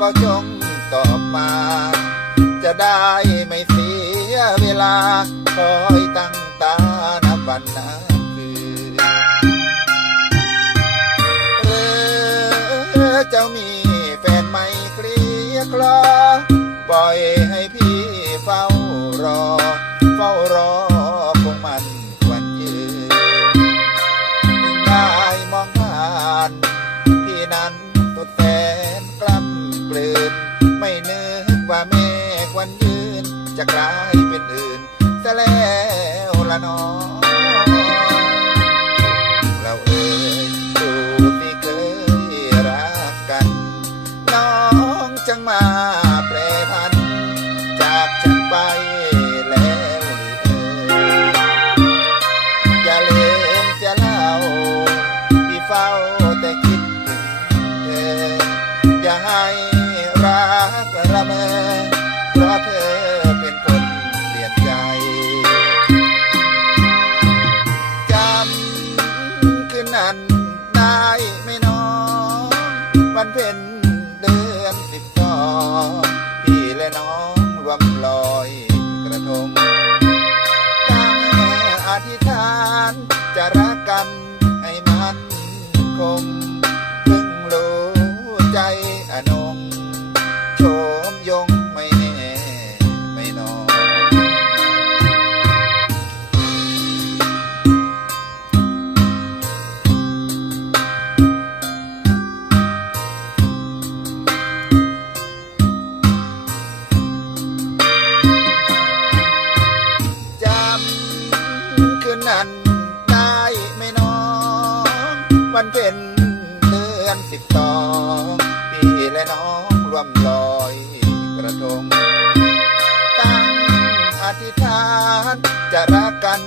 ก็จงตอบมาจะได้ไม่เสียเวลาคอยตั้งตานับวันนับคืนเจ้ามีแฟนไม่เคลียร์คลอปล่อยให้พี่เฝ้ารอคงมันควรยืนถึงได้มองผ่านพี่นั้นสุดแสนกล้ำกลืนไม่นึกว่าแม่ควรยืนจะกลายเป็นอื่นซะแล้วละน้องเราดูที่เคยรักกันน้องจังมาแปรผันจากฉันไปแล้วอย่าลืมเสียเล่าที่เฝ้าแต่คิดถึงเธออย่าให้รักละเมอเพราะเธอเป็นคนเปลี่ยนใจจำคืนนั้นได้ไหมน้องวันเพ็ญเดือน12พี่และน้องรวมลอยกระทงตั้งอธิษฐานจะรักกันให้มันคงเพิ่งรู้ใจอนงโฉมยงไม่แน่ไม่นอนจำคืนนั้นได้ไหมน้องวันเพ็ญเดือน12พี่และน้องรวมลอยกระทงตั้งอธิษฐานจะรักกัน